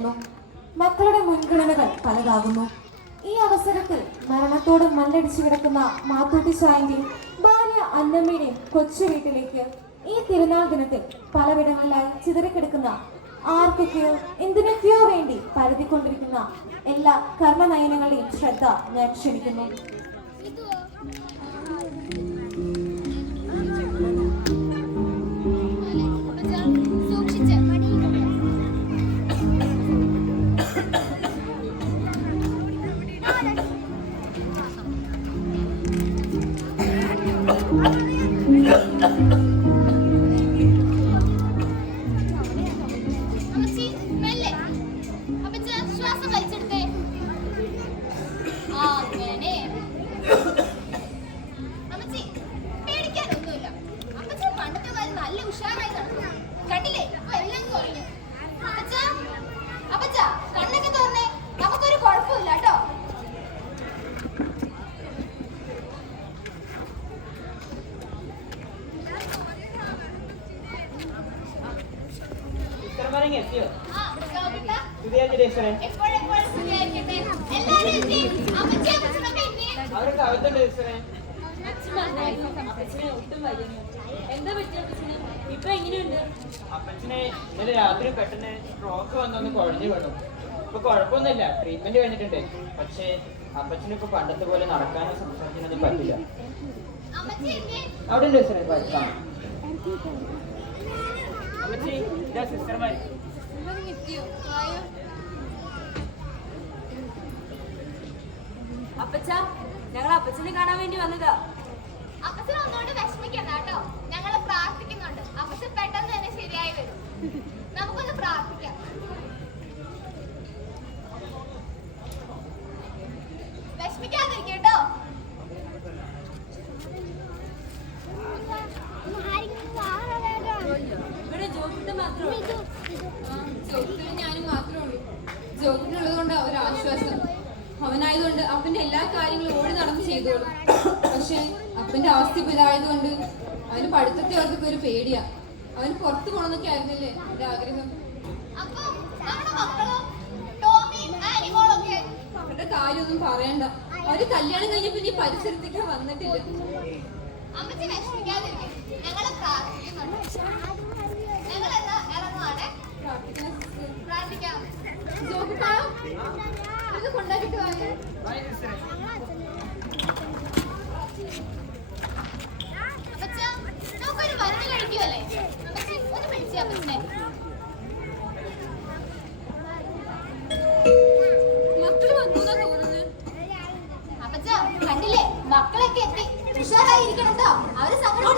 ജീവിക്കുന്നു. മക്കളുടെ മുൻഗണനകൾ പലതാകുന്നു. ഈ അവസരത്തിൽ മരണത്തോട് മല്ലടിച്ചു കിടക്കുന്ന മാത്തൂട്ടി ചായന്റെയും ഭാര്യ അന്നമ്മയുടെയും കൊച്ചു വീട്ടിലേക്ക് ഈ തിരുനാൾ ദിനത്തിൽ പലവിടങ്ങളിലായി ചിതറിക്കിടക്കുന്ന ആർക്കൊക്കെയോ എന്തിനൊക്കെയോ വേണ്ടി പരതിക്കൊണ്ടിരിക്കുന്ന എല്ലാ കർമ്മനയനങ്ങളുടെയും ശ്രദ്ധ ഞാൻ ക്ഷണിക്കുന്നു. അപ്പച്ചനെ ഇന്നലെ രാത്രി പെട്ടെന്ന് സ്ട്രോക്ക് വന്നൊന്ന് കുഴഞ്ഞു വീണു. ഇപ്പൊ കുഴപ്പമൊന്നുമില്ല, ട്രീറ്റ്മെന്റ് കഴിഞ്ഞിട്ടുണ്ട്. പക്ഷേ അപ്പച്ചന് ഇപ്പൊ പണ്ടത്തെ പോലെ നടക്കാനോ സംസാരിക്കാനൊന്നും പറ്റില്ല. അവിടെ ഉണ്ട് സിസ്റ്റർമാർ. അപ്പച്ച, ഞങ്ങൾ അപ്പച്ചനെ കാണാൻ വേണ്ടി വന്നതാ. അപ്പച്ചൻ ഒന്നുകൊണ്ട് വിഷമിക്കണ്ട കേട്ടോ, ഞങ്ങള് പ്രാർത്ഥിക്കുന്നുണ്ട്. അപ്പച്ചൻ പെട്ടെന്ന് തന്നെ ശരിയായി വരും. നമുക്കൊന്ന് പ്രാർത്ഥിക്കാം. വിഷമിക്കാതിരിക്കട്ടോ. ഇവിടെ ജോക്കിട്ട് മാത്രമേ ഉള്ളൂ. ജോക്കിട്ട് ഞാനും മാത്രമേ ഉള്ളൂ. ജോക്കിട്ടുള്ളത് കൊണ്ട് ഒരാശ്വാസം. അവനായതുകൊണ്ട് അപ്പന്റെ എല്ലാ കാര്യങ്ങളും ഓടി നടന്ന് ചെയ്തോളും. പക്ഷെ അപ്പന്റെ അവസ്ഥ ഇപ്പൊ ഇതായതുകൊണ്ട് അവന് പഠിത്തത്തെ ഓർത്തൊക്കെ ഒരു പേടിയാ. അവന് പുറത്തു പോകണമെന്നൊക്കെ ആയിരുന്നില്ലേ എന്റെ ആഗ്രഹം. അവരുടെ കാര്യമൊന്നും പറയണ്ട. അവര് കല്യാണം കഴിഞ്ഞപ്പോ ഇനി പരിസരത്തേക്ക് വന്നിട്ടില്ല. കൊണ്ടാക്കിട്ട് നമുക്കൊരു മരുന്ന് കഴിക്കുമല്ലേ? ഒന്ന് പിടിച്ചാ പറ്റേ. മക്കള് വന്നു തോന്നുന്നു. അപ്പച്ച കണ്ടില്ലേ, മക്കളൊക്കെ എത്തി. ഉഷാറായിരിക്കണം കേട്ടോ. അവര് സങ്കടം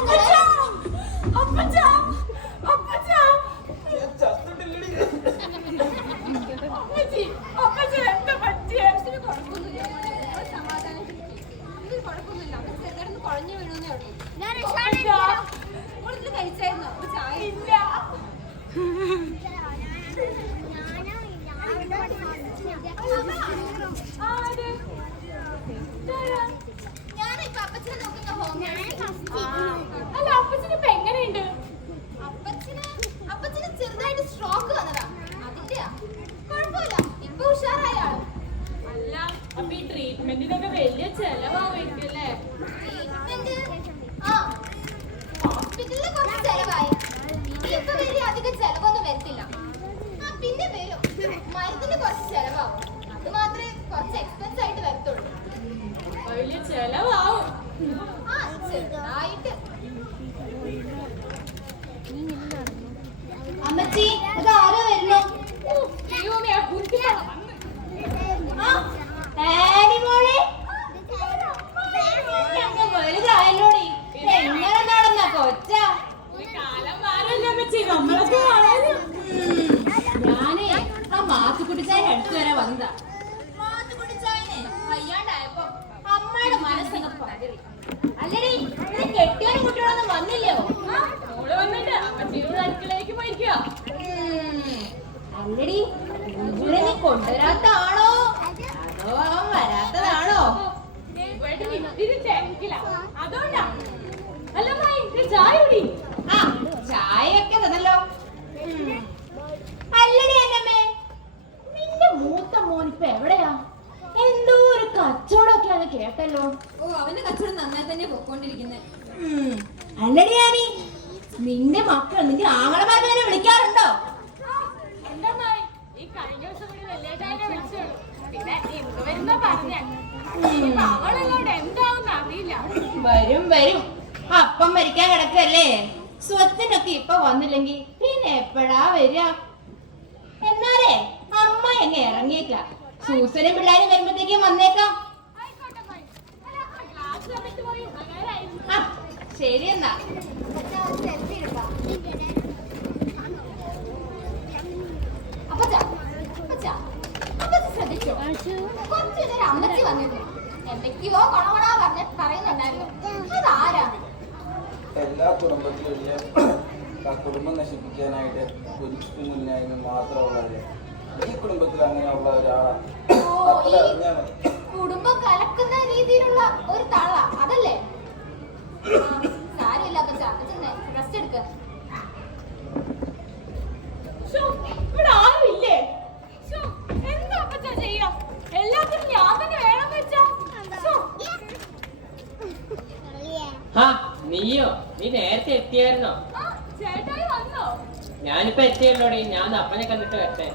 കുഴഞ്ഞു വീഴുന്നേ ഉള്ളൂ. കഴിച്ചായിരുന്നോ ചായ? ഇല്ല. ഞാനിപ്പോ അപ്പച്ചനെ നോക്കുന്ന ഹോം നേഴ്സ്. അല്ല, അപ്പച്ചന് ഇപ്പൊ എങ്ങനെയുണ്ട്? അപ്പച്ചന് ചെറുതായിട്ട് സ്ട്രോക്ക് വന്നതാ. അതിന്റെയാ. കുഴപ്പമില്ല, ഇപ്പൊ ഉഷാറായ ആള്. അല്ല, അപ്പൊ ഈ ട്രീറ്റ്മെന്റിനൊക്കെ വലിയ ചെലവായിരിക്കും അല്ലേ? ഹോസ്പിറ്റലിൽ കുറച്ച് ചെലവായി. ഇനിയിപ്പോ വലിയ അധികം ചെലവൊന്നും വരത്തില്ല. പിന്നെ വരും, മരുന്നിന് കുറച്ച് ചെലവാകും. അത് മാത്രമേ കുറച്ച് എക്സ്പെൻസ് ആയിട്ട് വരത്തുള്ളൂ. വലിയ ചെലവാവും. ചെറുതായിട്ട്. അമ്മച്ചി, അത് ആരോ വരുന്നു. വലുതായല്ലോടി, എങ്ങനെ നടന്ന കൊച്ച. ഞാനേ ആ മാത്തുക്കുട്ടിച്ചായ അടുത്ത് വരെ വന്നതാ. മാത്തുക്കുട്ടിച്ചായനെ വയ്യാണ്ടായപ്പോ അമ്മയുടെ മനസ്സൊക്കെ പകരി. അല്ലടി, കെട്ടിയോനും കുട്ടികളൊന്നും വന്നില്ലോ? അടുക്കളയിലേക്ക് പോയിരിക്കുക. അല്ലടി, ഇവിടെ നീ കൊണ്ടുവരാത്താണോ അതോ അവൻ വരാത്തതാണോ? അതുകൊണ്ടാ. അല്ല, ചായ കുടി. ചായയൊക്കെ തന്നല്ലോ. അല്ലടി അന്നമ്മേ, ഇപ്പൊ എവിടെയാ? എന്തോ ഒരു കച്ചവടമൊക്കെയാന്ന് കേട്ടല്ലോ. ഓ, അവന്റെ കച്ചവടം നന്നായി തന്നെ പൊക്കോണ്ടിരിക്കുന്നത്. അല്ലടി ആനി, നിന്റെ മക്കൾ നിന്റെ ആങ്ങളമാരെ വിളിക്കാറുണ്ടോ? വരും വരും, അപ്പം മരിക്കാൻ കിടക്കല്ലേ. സ്വത്തിനൊക്കെ ഇപ്പൊ വന്നില്ലെങ്കി പിന്നെ എപ്പോഴാ വരിക? എന്നാലേ അമ്മ എന്നെ ഇറങ്ങിയേക്കാം. സൂസനും പിള്ളേരും വരുമ്പോഴത്തേക്കും വന്നേക്കാം. ആ ശരി എന്നാ. ശ്രദ്ധിച്ചോ, കുറച്ചു നേരം അമ്മച്ചി വന്നിരുന്നു. എന്തൊക്കെയോ കൊണകൊണാ പറയുന്നുണ്ടായിരുന്നു. അതാരാ? എല്ലാ കുടുംബത്തിലും കുടുംബം നശിപ്പിക്കാനായിട്ട് കുതിച്ചു മുന്നായ്മ മാത്രമുള്ളവര് ഈ കുടുംബത്തിൽ അങ്ങനെയുള്ള ഒരാളാണ്. അത്ര അറിഞ്ഞാൽ മതി. കുടുംബം കലക്കുന്ന രീതിയിലുള്ള ഒരു തള്ള അതല്ലേ? സാരമില്ല അപ്പച്ചാ, റെസ്റ്റ് എടുക്ക. ഇവിടെ ആരുമില്ലേ? എന്താ അപ്പച്ചാ ചെയ്യാ? എല്ലാത്തിനും ഞാൻ തന്നെ വേണം വെച്ചാ. നീയോ? നീ നേരത്തെ എത്തിയായിരുന്നോ? ചേട്ടായി വന്നോ? ഞാനിപ്പോ എത്തിയല്ലോടി. ഞാൻ അപ്പനെ കണ്ടിട്ട് വരട്ടെ.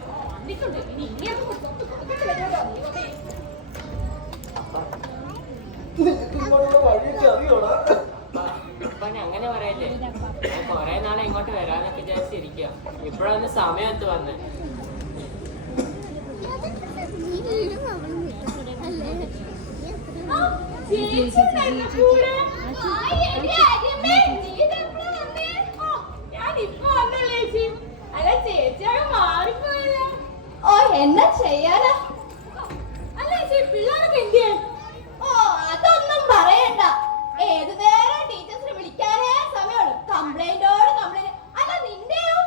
ഇങ്ങോട്ടുള്ള വഴിയൊക്കെ അറിയോടാ? അപ്പനെ അങ്ങനെ പറയല്ലേ. ഞാൻ കൊറേ നാളെ ഇങ്ങോട്ട് വരാന്നൊക്കെ വിചാരിച്ചിരിക്കുക. ഇപ്പഴൊന്ന് സമയത്ത് വന്ന്. ഓ എന്നാ ചെയ്യാനാ? ഓ അതൊന്നും പറയണ്ട. ഏത് നേരം ടീച്ചേഴ്സിനെ വിളിക്കാനേ സമയമുള്ളൂ. കംപ്ലൈന്റോട് കംപ്ലൈന്റ്. അല്ല നിന്റെയോ?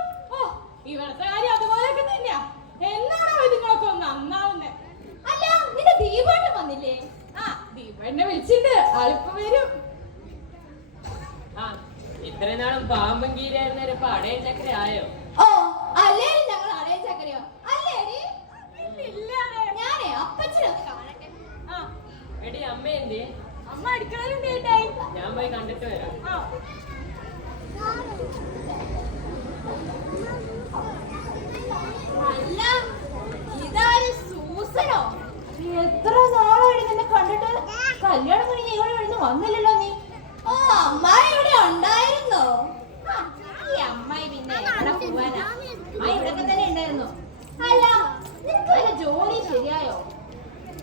ഇവിടുത്തെ കാര്യം അതുപോലെയൊക്കെ തന്നെയാ. എന്നാണോ ഇതുങ്ങളൊക്കെ നന്നാവുന്നേ? അല്ല നിന്റെ ദീപായിട്ട് വന്നില്ലേ? ദീപന്നെ വിളിച്ചിട്ട് ആളിപ്പോ വരും. ഇത്രയും നാളും പാമ്പും കീരായിരുന്നേരം ഇപ്പൊ അടയും ചക്കര ആയോ? ഓ അല്ലേ ഞങ്ങൾ അടയ ചക്കരയോ? അല്ലേടി? ഞാനേ അപ്പച്ചനൊന്ന് കാണട്ടെ. എടി അമ്മ എന്തേ? അമ്മ അടുക്കളയിലുണ്ട് ചേട്ടായി. ഞാൻ പോയി കണ്ടിട്ട് വരാം. അല്ല ഇതാര് സൂസനോ? എത്ര നാളായി നിന്നെ കണ്ടിട്ട്. കല്യാണം കഴിഞ്ഞ് ഇവിടെ ഇവിടുന്ന് വന്നില്ലല്ലോ നീ. ഓ അമ്മായി ഇവിടെ ഉണ്ടായിരുന്നോ? ഈ അമ്മായി പിന്നെ എവിടെ പോവാനാ? അമ്മായി ഇവിടൊക്കെ തന്നെ ഉണ്ടായിരുന്നു. അല്ല നിനക്ക് വല്ല ജോലി ശരിയായോ?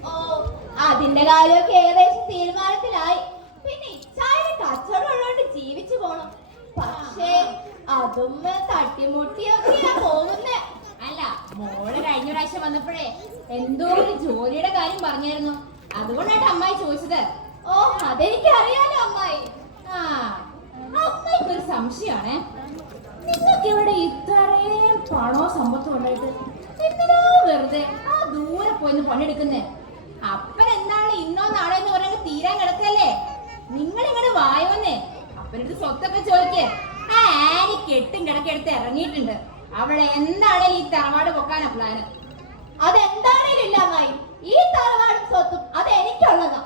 ഓ അതിന്റെ കാര്യമൊക്കെ ഏകദേശം തീരുമാനത്തിലായി. പിന്നെ ഇച്ചായുടെ കച്ചവടം ഉള്ളോണ്ട് ജീവിച്ചു പോണം. പക്ഷേ അതും തട്ടിമുട്ടിയൊക്കെയാ പോകുന്നേ. അല്ല മോള് കഴിഞ്ഞ പ്രാവശ്യം വന്നപ്പോഴേ എന്തോ ഒരു ജോലിയുടെ കാര്യം പറഞ്ഞായിരുന്നു. അതുകൊണ്ടായിട്ട് അമ്മായി ചോദിച്ചത്. ഓ അതെനിക്ക് അറിയാലോ അമ്മായി. അമ്മായിക്കൊരു സംശയമാണേ. നിങ്ങൾക്ക് ഇവിടെ ഇത്രയും പണവും സമ്പത്തും ഉണ്ടായിട്ട് എന്തിനാ വെറുതെ ആ ദൂരെ പോയിന്ന് പണിയെടുക്കുന്നേ? അപ്പൻ എന്താണ് ഇന്നോ നാളെ എന്ന് പറയുന്നത് തീരാൻ കിടക്കല്ലേ? നിങ്ങൾ ഇങ്ങോട്ട് വായോന്നേ. അപ്പനടുത്ത് സ്വത്തൊക്കെ ചോദിക്കേ. ആ ആനി കെട്ടും കിടക്കെടുത്ത് ഇറങ്ങിയിട്ടുണ്ട്. അവളെ എന്താണേലും ഈ തറവാട് പൊക്കാനാ പ്ലാന്. അതെന്താണേലും ഇല്ല അമ്മായി. ഈ തറവാടും സ്വത്തും അത് എനിക്കുള്ളതാ.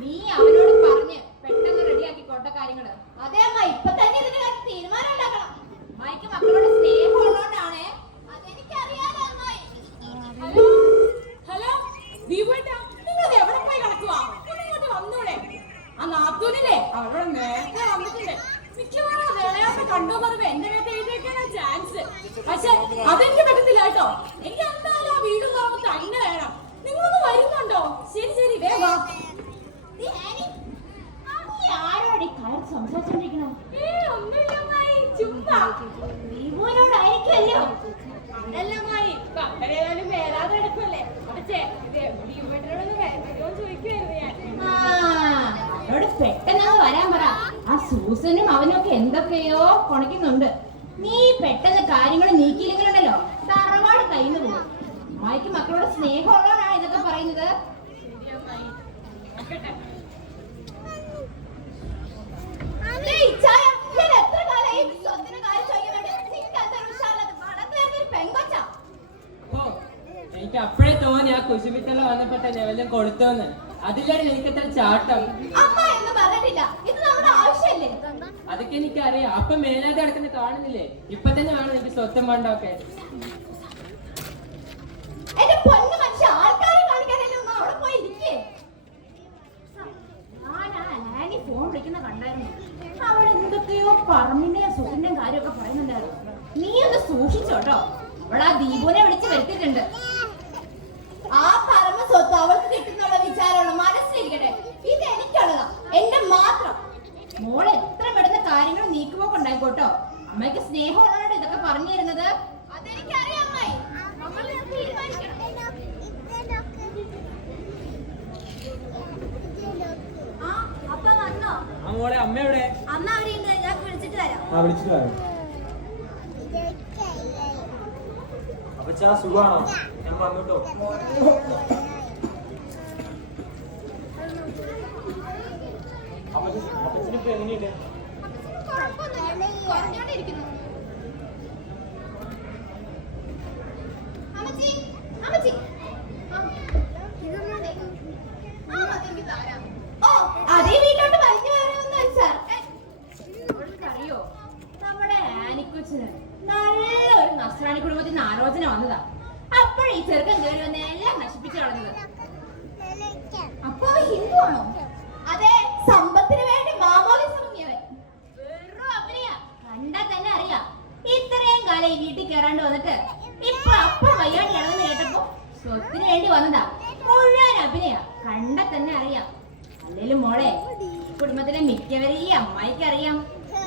നീ അവനോട് പറഞ്ഞ് പെട്ടെന്ന് റെഡിയാക്കി കൊണ്ട കാര്യങ്ങള്. അതെ അമ്മ, ഇപ്പൊ തന്നെ ഇതിന്റെ കാര്യം തീരുമാനം ഉണ്ടാക്കണം. അമ്മായിക്ക് മക്കളോട് സ്നേഹം ഉള്ളതുകൊണ്ടാണേ. അതെനിക്കറിയാലോ അമ്മായി. ഹലോ ദീപേട്ടാ, നിങ്ങൾ എവിടെ പോയി കിടക്കുവാ? ഇങ്ങോട്ട് വന്നൂടെ? ആ നാത്തൂനില്ലേ അവളോട് നേരത്തെ വന്നിട്ടുണ്ട്. മിക്കവാറും വിളയാത്ത കണ്ടു പറഞ്ഞ് എന്റെ മേത്ത് എഴുതിയേക്കാനാ ചാൻസ്. പക്ഷെ അതെനിക്ക് പറ്റത്തില്ല കേട്ടോ. എനിക്ക് എന്തായാലും ആ വീടും പറമ്പ് തന്നെ വേണം. നിങ്ങളൊന്ന് വരുന്നുണ്ടോ? ശരി ശരി വേഗം. ആരോടി കയർ സംസാരിച്ചോണ്ടിരിക്കണോ? ഒന്നുമില്ല അമ്മായി, ചുമ്മാ. ദീപുവിനോടായിരിക്കുമല്ലോ. അതല്ല അമ്മായി, പണ്ടേതായാലും വേലാതെ എടുക്കുമല്ലേ. പക്ഷേ ദീപേട്ടനോടൊന്ന് വരുമോ ചോദിക്കുമായിരുന്നു ഞാൻ. അവരോട് പെട്ടെന്ന് വരാൻ പറ. ആ സൂസനും അവനൊക്കെ എന്തൊക്കെയോ കൊണക്കുന്നുണ്ട്. നീ പെട്ടെന്ന് കാര്യങ്ങൾ നീക്കിയില്ലെങ്കിലുണ്ടല്ലോ തറവാട് കയ്യിൽ നിന്ന് പോകും. അമ്മായിക്ക് മക്കളോട് സ്നേഹമുള്ളവരാണ് ഇതൊക്കെ പറയുന്നത്. എനിക്ക് അപ്പോഴേ തോന്നി ആ കുശുമിത്തല വന്നപ്പെട്ട ലെവലും കൊടുത്തോന്ന്. അതിലാണ് എനിക്കത്ര ചാട്ടം. അമ്മ എന്ന് പറഞ്ഞിട്ടില്ല, ഇത് നമ്മുടെ ആവശ്യമല്ലേ? അതൊക്കെ എനിക്കറിയാം. അപ്പൊ മേലാതെ കിടക്കുന്ന കാണുന്നില്ലേ? ഇപ്പൊ തന്നെ വേണം എനിക്ക് സ്വത്തം വേണ്ടൊക്കെ. എന്റെ പൊന്നു മനുഷ്യ, ആൾക്കാരെ കാണിക്കാനല്ലേ ഒന്ന് അവിടെ പോയി ഇരിക്കേ. ഞാൻ ഫോൺ വിളിക്കുന്ന കണ്ടായിരുന്നു. അവൾ എന്തൊക്കെയോ പറമ്പിന്റെയും സുഖിന്റെയും കാര്യമൊക്കെ പറയുന്നുണ്ടായിരുന്നു. നീ ഒന്ന് സൂക്ഷിച്ചോട്ടോ. അവൾ ആ ദീപുനെ വിളിച്ച് വരുത്തിയിട്ടുണ്ട്. ആ പരമ സ്വത്ത് അവൾക്ക് കിട്ടുന്നുള്ള വിചാരമുള്ള മനസ്സിലിരിക്കട്ടെ. ഇത് എനിക്കുള്ളതാ, എന്റെ മാത്രം. മോൾ എത്ര പെടുന്ന കാര്യങ്ങൾ നീക്കുപോക്ക് ഉണ്ടായിക്കോട്ടോ. അമ്മയ്ക്ക് സ്നേഹമുള്ളവരോട് ഇതൊക്കെ പറഞ്ഞു തരുന്നത്. അതെനിക്കറിയാം അമ്മായി. നമ്മൾ തീരുമാനിക്കണം. ആ അപ്പ വന്നോ? ആ മോളെ അമ്മയുടെ അമ്മ അറിയണ്ടേ? ഞാൻ വിളിച്ചിട്ട് വരാം. വിളിച്ചിട്ട് വരാം. അപ്പച്ചാ സുഖാണോ? ഞാൻ വന്നുട്ടോ. അപ്പച്ചനിപ്പോ എങ്ങനെയുണ്ട്? കുറഞ്ഞോണ്ടിരിക്കുന്നു. അമ്മച്ചി, അമ്മച്ചി. അതെനിക്ക് തരാം. ഓ, അതേ വീട്ടിലോട്ട് വലിഞ്ഞു വരാമെന്ന് സാർ. അറിയോ, നമ്മുടെ ആനിക്കൊച്ചിന് നല്ലൊരു നസ്രാണി കുടുംബത്തിൽ നിന്ന് ആലോചന വന്നതാ. അപ്പോഴീ ചെറുക്കൻ കയറി വന്ന് എല്ലാം നശിപ്പിച്ചു കളഞ്ഞത്. അപ്പൊ ഹിന്ദു ആണോ? അതെ, സമ്പത്തിന് വേണ്ടി മാമോദിസം മുങ്ങിയവൻ. വെറും അഭിനയ. കണ്ടാ തന്നെ അറിയാം. ഇത്രയും കാലം ഈ വീട്ടിൽ കയറാണ്ട് വന്നിട്ട് ഇപ്പൊ അപ്പം വയ്യാണ്ട് ഇളന്ന് കേട്ടപ്പോ സ്വത്തിന് വേണ്ടി വന്നതാ. മുഴുവൻ അഭിനയ. കണ്ടാ തന്നെ അറിയാം. അല്ലേലും മോളെ, കുടുംബത്തിലെ മിക്കവരെ ഈ അമ്മായിക്ക് അറിയാം.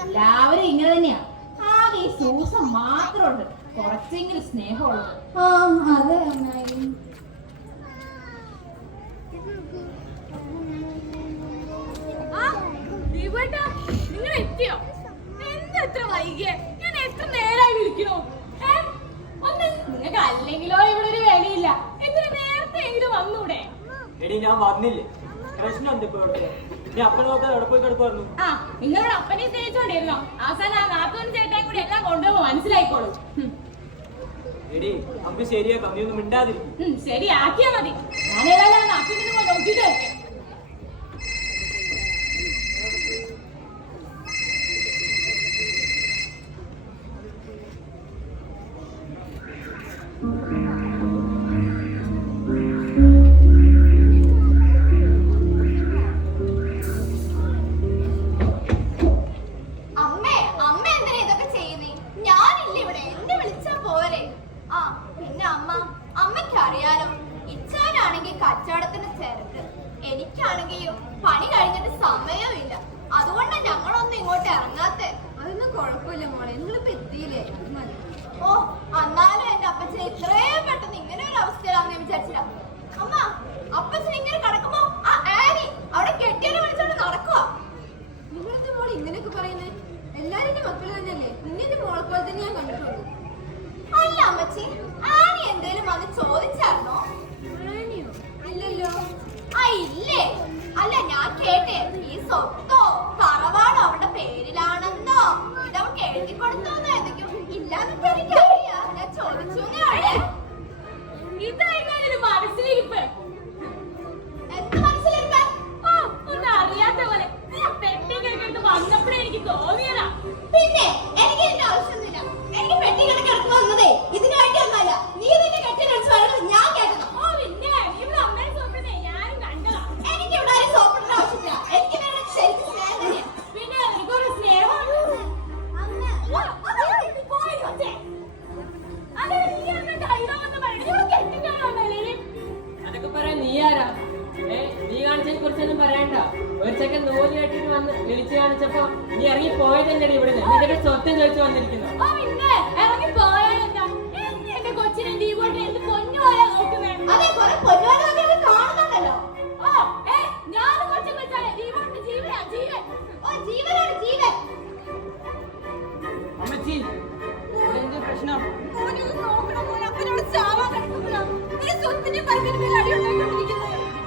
എല്ലാവരും ഇങ്ങനെ തന്നെയാ. ആകെ ഈ സൂസം മാത്രമുണ്ട് കുറച്ചെങ്കിലും സ്നേഹമുള്ളത്. ആ അതെ അമ്മായി. നിങ്ങൾ എത്തിയോ? എന്താ എത്ര വൈകിയേ? ഞാൻ എത്ര നേരമായി വിളിക്കണോ? നിങ്ങൾക്ക് അല്ലെങ്കിലോ ഇവിടെ ഒരു വിലയില്ല. എന്തിനു നേരത്തെ എങ്കിലും വന്നൂടെ? എടി ഞാൻ വന്നില്ലേ, പ്രശ്നം എന്താ ഇപ്പൊ? ഞാൻ അപ്പൻ നോക്കാതെ എവിടെ പോയി കിടക്കുമായിരുന്നു. ആ, നിങ്ങളോട് അപ്പനെ സ്നേഹിച്ചോണ്ടിരുന്നോ? അവസാനം ആ നാത്തോനും ചേട്ടായും കൂടി എല്ലാം കൊണ്ടുപോകുമ്പോ മനസ്സിലായിക്കോളൂ. എടി നമുക്ക് ശരിയാക്കാം, നീ ഒന്നും മിണ്ടാതിരിക്കും. ശരിയാക്കിയാ മതി. ഞാനേതായാലും നാത്തോനെ നോക്കിയിട്ട് വെക്കാം. അമ്മേ, അമ്മ എന്തിനാ ഇതൊക്കെ ചെയ്യുന്നേ? ഞാനില്ല ഇവിടെ. എന്നെ വിളിച്ചാ പോരെ? ആ പിന്നെ അമ്മയ്ക്ക് അറിയാലോ, ഇച്ചാനാണെങ്കിൽ കച്ചവടത്തിന് തിരക്ക്, എനിക്കാണെങ്കിൽ പണി കഴിഞ്ഞിട്ട് സമയമില്ല. അതുകൊണ്ടാ ഞങ്ങളൊന്നും ഇങ്ങോട്ട് ഇറങ്ങാത്തെ. അതൊന്നും കുഴപ്പമില്ല മോളെ, നിങ്ങളിപ്പോ എത്തിയില്ലേ? ഓ, എന്നാലും എന്റെ അപ്പച്ചനെ ഇത്രയും പെട്ടെന്ന് ഇങ്ങനെ ഒരു അവസ്ഥയിലാണെന്ന് വിചാരിച്ചില്ല. അമ്മ, അപ്പച്ചൻ ഇങ്ങനെ കിടക്കുമ്പോ ആ ആനി അവിടെ കെട്ടിയനെ വിളിച്ചോണ്ട് നടക്കുക. നിങ്ങളത്തെ മോൾ ഇങ്ങനെയൊക്കെ പറയുന്നേ? എല്ലാരും എന്റെ മക്കള് തന്നെയല്ലേ? നിന്നെ മോളെ പോലെ തന്നെ ഞാൻ കണ്ടിട്ടുള്ളൂ. അല്ല അമ്മച്ചി, ആനി എന്തേലും വന്ന് ചോദിച്ചായിരുന്നോ? ആനിയോ? ഇല്ലല്ലോ. ആ ഇല്ലേ? അല്ല ഞാൻ കേട്ടേ, ഈ സ്വത്തോ തറവാടോ അവളുടെ പേരിലാണെന്നോ ഇതവൾക്ക് എഴുതി കൊടുത്തോന്നോ ഏതൊക്കെയോ. ഇല്ലാന്നൊക്കെ എനിക്കറിയാം, ഞാൻ ചോദിച്ചു. ഇതായിരുന്നു മനസ്സിലിരിപ്പ്. എന്ത് മനസ്സിലിരിക്കാൻ? ഒന്നും അറിയാത്ത പോലെ പെട്ടി കിടക്കിട്ട് വന്നപ്പോഴേ എനിക്ക് തോന്നിയതാ. പിന്നെ എനിക്ക് ഇതിന്റെ ആവശ്യമൊന്നുമില്ല. എനിക്ക് പെട്ടി കിടക്ക് വന്നതേ ഇതിനു വേണ്ടി ഒന്നല്ല. നീ നിന്റെ കെട്ടിനടിച്ച് പറയുന്നത് ഞാൻ കേട്ടതാ. ഓ പിന്നെ ഇവിടെ അമ്മയെ സ്വപ്നത്തെ ഞാനും കണ്ടതാ. എനിക്ക് ഇവിടെ ആരും സോപ്പിടേണ്ട ആവശ്യമില്ല. എനിക്ക് നിന്നോട് ശരിക്കും സ്നേഹം തന്നെയാ. പിന്നെ എനിക്കൊരു സ്നേഹം. അതൊക്കെ പറയാൻ നീ ആരാ? നീ കാണിച്ചതിനെ കുറിച്ചൊന്നും പറയണ്ട. ഒരു ചെക്കൻ നൂല് കെട്ടിട്ട് വന്ന് വിളിച്ചു കാണിച്ചപ്പോ നീ ഇറങ്ങി പോയത് തന്നെയാണ് ഇവിടെ നിന്ന്. എന്നിട്ട് സ്വത്തം ചോദിച്ചു വന്നിരിക്കുന്നു. കൊച്ചിനെ ദീപോട്ടെ എന്ത് പൊന്നു പോയാ നോക്കുന്നേ? അതെ, കുറെ പൊന്നുവാനൊക്കെ കാണുന്നുണ്ടല്ലോ. ഞാനും കൊച്ചു കൊച്ചാണ്. ദീപോട്ട് ജീവനാ, ജീവൻ. ഓ, ജീവനാണ് ജീവൻ. അമ്മച്ചി, ഇവിടെ എന്ത് പ്രശ്നം?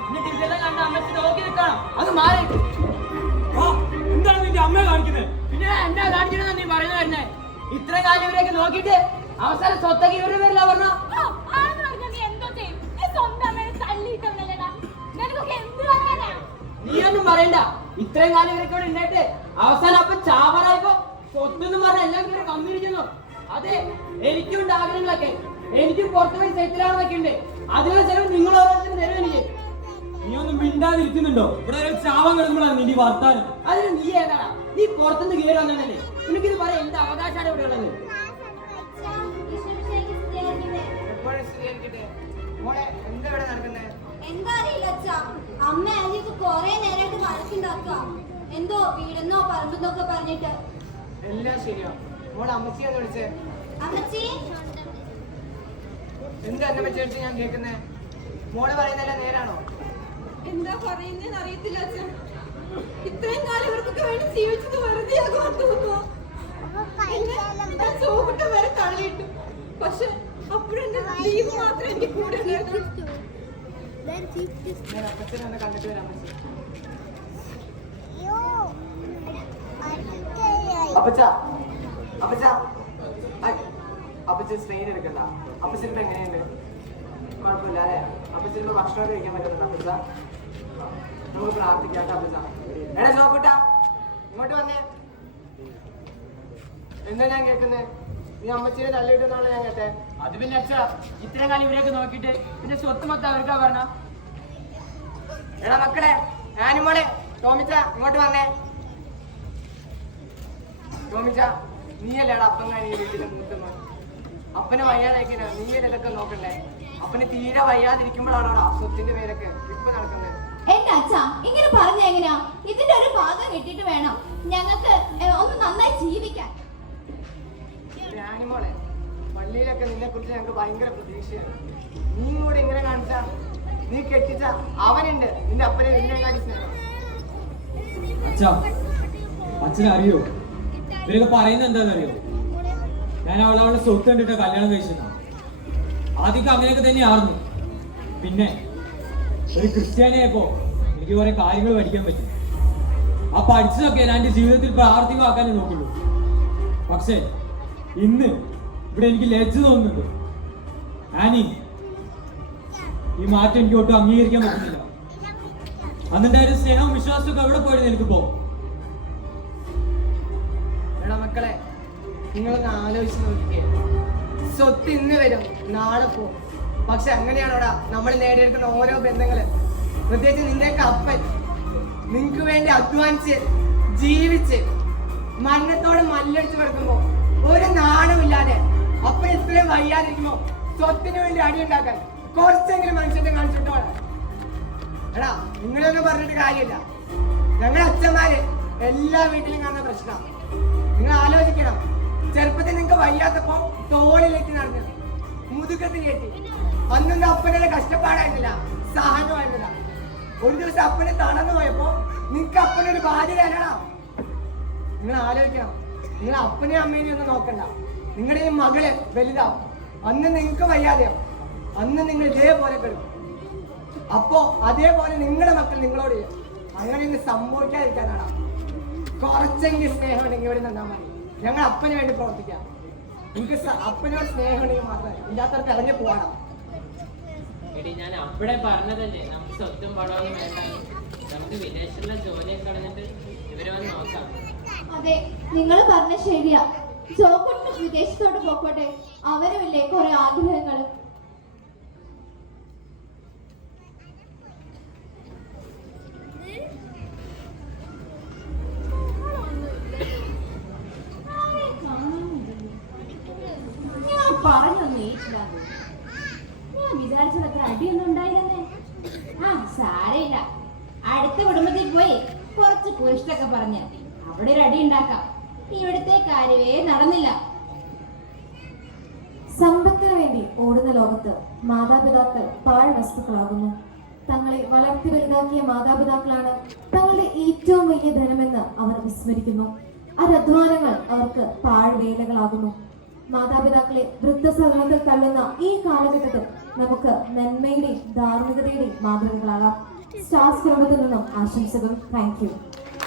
എന്നിട്ട് ഇതെല്ലാം കണ്ട അമ്മച്ചി നോക്കി നിൽക്കണം. അത് മാറി. എന്താണ് നിന്റെ അമ്മയെ കാണിക്കുന്നത്? പിന്നെ എന്നാ കാണിക്കണെന്നാ നീ പറയുന്നത് തന്നെ? ഇത്ര കാലം ഇവരെയൊക്കെ നോക്കിയിട്ട് അവസാനം സ്വത്തൊക്കെ ഇവരുടെ പേരിലാ പറഞ്ഞോ? നീ എന്തോ ചെയ്തു? ഇത്രയും കാലം ഇവരൊക്കെ ഇവിടെ ഉണ്ടായിട്ട് അവസാനം അപ്പൊ ചാവറായപ്പോ സ്വത്തെന്ന് പറഞ്ഞ എല്ലാം കൂടെ വന്നിരിക്കുന്നു. അതെ, എനിക്കുണ്ട് ആഗ്രഹങ്ങളൊക്കെ. എനിക്ക് പുറത്തു പോയി സെറ്റിലാണെന്നൊക്കെ ഉണ്ട്. അതിനുള്ള ചെലവ് നിങ്ങൾ ഓരോരുത്തരും തരും എനിക്ക്. നീ ഒന്നും മിണ്ടാതിരിക്കുന്നുണ്ടോ? ഇവിടെ ഒരു ചാവം കിടക്കുമ്പോഴാണ് നിന്റെ വർത്താനം. അതിന് നീ ഏതാടാ? നീ പുറത്തുനിന്ന് കയറി വന്നതല്ലേ? എനിക്കിത് പറയാം, എന്ത് അവകാശമാണ് ഇവിടെ ഉള്ളത്? എന്താ അറിയില്ല അച്ഛാ, അമ്മ ആന്റിക്ക് കൊറേ നേരമായിട്ട് വഴക്കുണ്ടാക്കുക. എന്തോ വീടെന്നോ പറമ്പെന്നൊക്കെ പറഞ്ഞിട്ട്. എല്ലാം ശരിയാ. മോളെ അമ്മച്ചിയാന്ന് വിളിച്ചേ. അമ്മച്ചി, എന്താ എന്നെ വെച്ച് ഞാൻ കേൾക്കുന്നേ? മോള് പറയുന്നതെല്ലാം നേരാണോ? എന്താ പറയുന്നതെന്ന് അറിയത്തില്ല അച്ഛൻ. ഇത്രയും കാലം ഇവർക്കൊക്കെ വേണ്ടി ജീവിച്ചത് വെറുതെ ആകുമെന്ന് തോന്നുന്നു. ചോപ്പിട്ട് വരെ തള്ളിയിട്ടു. പക്ഷെ അപ്പോഴും എന്റെ ദീപ് മാത്രമേ എനിക്ക് കൂടെ ഉണ്ടായിരുന്നുള്ളൂ. ഞാൻ അപ്പച്ചനെ ഒന്ന് കണ്ടിട്ട് വരാം അമ്മച്ചി. അപ്പച്ച അപ്പച്ച അപ്പച്ച സ്ട്രെയിൻ എടുക്കണ്ട. അപ്പച്ചനിപ്പോ എങ്ങനെയുണ്ട്? കുഴപ്പമില്ല അല്ലേ? അപ്പച്ചനിപ്പോ ഭക്ഷണം കഴിക്കാൻ പറ്റുന്നുണ്ട്. അപ്പച്ച നമുക്ക് പ്രാർത്ഥിക്കാം. അപ്പച്ച എടാ നോക്കൂട്ടാ, ഇങ്ങോട്ട് വന്നേ. എന്താ ഞാൻ കേൾക്കുന്നേ? നീ അമ്മച്ചിനെ തള്ളിയിട്ടെന്നാണ് ഞാൻ കേട്ടെ. അത് പിന്നെ അച്ഛാ, ഇത്രയും കാലം ഇവരെയൊക്കെ നോക്കിയിട്ട് പിന്നെ സ്വത്ത് മൊത്തം അവർക്കാ പറഞ്ഞ. എടാ മക്കളെ, ഞാനും മോളെ ടോമിച്ച ഇങ്ങോട്ട് വന്നേ. ടോമിച്ച, നീയല്ലേടാ അപ്പം കഴിഞ്ഞ വീട്ടിലെ മൂത്തുമ്മ. അപ്പനെ വയ്യാതായിക്കാ നീയല്ലേ ഇതൊക്കെ നോക്കണ്ടേ? അപ്പന് തീരെ വയ്യാതിരിക്കുമ്പോഴാണോടാ സ്വത്തിന്റെ പേരൊക്കെ ഇപ്പൊ നടക്കുന്നത്. എന്റെ അച്ഛാ, ഇങ്ങനെ പറഞ്ഞ എങ്ങനെയാ? ഇതിന്റെ ഒരു ഭാഗം കിട്ടിയിട്ട് വേണം ഞങ്ങൾക്ക് ഒന്ന് നന്നായി ജീവിക്കാൻ. ഞാനിമോളെ, പള്ളിയിലൊക്കെ നിന്നെ കുറിച്ച് ഞങ്ങൾക്ക് ഭയങ്കര പ്രതീക്ഷയാണ്. നീ കൂടെ ഇങ്ങനെ കാണിച്ചാ, നീ കെട്ടിച്ച അവനുണ്ട് നിന്റെ അപ്പനെ നിന്നെക്കാട്ടി സ്നേഹം. അച്ഛാ, അച്ഛനറിയോ ഇവരൊക്കെ പറയുന്നത് എന്താണെന്നറിയോ? ഞാൻ അവളെ സ്വത്ത് കണ്ടിട്ട് കല്യാണം കഴിച്ചതാണ്. ആദ്യമൊക്കെ അങ്ങനെയൊക്കെ തന്നെയായിരുന്നു. പിന്നെ ഒരു ക്രിസ്ത്യാനിയായപ്പോ എനിക്ക് കുറെ കാര്യങ്ങൾ പഠിക്കാൻ പറ്റും. ആ പഠിച്ചതൊക്കെ ഞാൻ എൻ്റെ ജീവിതത്തിൽ പ്രാവർത്തികമാക്കാനേ നോക്കുള്ളൂ. പക്ഷേ ഇന്ന് ഇവിടെ എനിക്ക് ലജ്ജ തോന്നുന്നുണ്ട്. ആനി, ഈ മാറ്റം എനിക്ക് ഒട്ടും അംഗീകരിക്കാൻ പറ്റുന്നില്ല. അന്നിന്റെ ഒരു സ്നേഹവും വിശ്വാസമൊക്കെ എവിടെ പോയിരുന്നു എനിക്കിപ്പോ? എടാ മക്കളെ, നിങ്ങളൊന്ന് ആലോചിച്ച് നോക്കിക്കേ. സ്വത്ത് ഇന്ന് വരും, നാളെ പോകും. പക്ഷെ അങ്ങനെയാണോടാ നമ്മൾ നേടിയെടുക്കുന്ന ഓരോ ബന്ധങ്ങള്? പ്രത്യേകിച്ച് നിന്റെയൊക്കെ അപ്പൻ നിങ്ങക്ക് വേണ്ടി അധ്വാനിച്ച് ജീവിച്ച് മരണത്തോടെ മല്ലടിച്ച് കിടക്കുമ്പോ ഒരു നാണമില്ലാതെ അപ്പൻ ഇത്രയും വയ്യാതിരിക്കുമ്പോ സ്വത്തിന് വേണ്ടി അടിയുണ്ടാക്കാൻ കുറച്ചെങ്കിലും മനുഷ്യന്റെ കാണിച്ചിട്ട് വേണം. എടാ, നിങ്ങളൊന്നും പറഞ്ഞിട്ട് കാര്യമില്ല. ഞങ്ങളുടെ അച്ഛന്മാര് എല്ലാ വീട്ടിലും കാണുന്ന പ്രശ്നം നിങ്ങൾ ആലോചിക്കണം. ചെറുപ്പത്തിൽ നിങ്ങൾക്ക് വയ്യാത്തപ്പോ തോളിലേക്ക് നടന്നു, മുതുകത്ത് കയറ്റി. അന്നൊന്നും അപ്പനെ കഷ്ടപ്പാടായിരുന്നില്ല, സഹനമായിരുന്നില്ല. ഒരു ദിവസം അപ്പനെ തളർന്നു പോയപ്പോ നിങ്ങൾക്ക് അപ്പനൊരു ബാധ്യത തരണോ? നിങ്ങൾ ആലോചിക്കണം. നിങ്ങൾ അപ്പനെയും അമ്മേനെയും ഒന്നും നോക്കണ്ട. നിങ്ങളുടെ ഈ മകള് വലുതാവും. അന്ന് നിങ്ങൾക്ക് വയ്യാതെയാവും. അന്ന് നിങ്ങൾ ഇതേപോലെ കിടക്കും. അപ്പോ അതേപോലെ നിങ്ങളുടെ മക്കൾ നിങ്ങളോട് ചെയ്യും. അങ്ങനെയൊന്നും സംഭവിക്കാതിരിക്കാനാണ്. കുറച്ചെങ്കിലും സ്നേഹം ഉണ്ടെങ്കിൽ ഇവിടെ നിന്നാൽ മതി. ഞങ്ങൾ അപ്പന് വേണ്ടി പ്രവർത്തിക്കാം. നിങ്ങൾക്ക് അപ്പനോട് സ്നേഹം ഉണ്ടെങ്കിൽ മാത്രമേ ഇല്ലാത്തവർക്ക് ഇറങ്ങി പോകണം. എടി, ഞാൻ അവിടെ പറഞ്ഞതല്ലേ നമുക്ക് സ്വത്തും പടമൊന്നും വേണ്ട. നമുക്ക് വിദേശത്തുള്ള ജോലിയൊക്കെ കളഞ്ഞിട്ട് ഇവരെ വന്ന് നോക്കാം. അതെ, നിങ്ങൾ പറഞ്ഞ ശരിയാ. ജോബിന് വിദേശത്തോട്ട് പോക്കോട്ടെ. അവരുമില്ലേ കുറെ ആഗ്രഹങ്ങൾ. ഞാൻ പറഞ്ഞൊന്നും ഏറ്റില്ലാതെ. ഞാൻ വിചാരിച്ചതൊക്കെ അടിയൊന്നും ഉണ്ടായിരുന്നേ. ആ സാരമില്ല, അടുത്ത കുടുംബത്തിൽ പോയി കുറച്ച് കുരിഷ്ടൊക്കെ പറഞ്ഞ് അവിടെ ഒരു അടി ഉണ്ടാക്കാം. ഇവിടുത്തെ കാര്യമേ നടന്നില്ല. സമ്പത്തിന് വേണ്ടി ഓടുന്ന ലോകത്ത് മാതാപിതാക്കൾ പാഴ്വസ്തുക്കളാകുന്നു. തങ്ങളെ വളർത്തി വലുതാക്കിയ മാതാപിതാക്കളാണ് തങ്ങളുടെ ഏറ്റവും വലിയ ധനമെന്ന് അവർ വിസ്മരിക്കുന്നു. അധ്വാനങ്ങൾ അവർക്ക് പാഴ്വേലകളാകുന്നു. മാതാപിതാക്കളെ വൃദ്ധസദനത്തിൽ തള്ളുന്ന ഈ കാലഘട്ടത്തിൽ നമുക്ക് നന്മയുടെയും ധാർമ്മികതയുടെയും മാതൃകകളാകാം. സ്റ്റാർസ് കുടുംബത്തിൽ നിന്നും ആശംസകൾ. Thank you.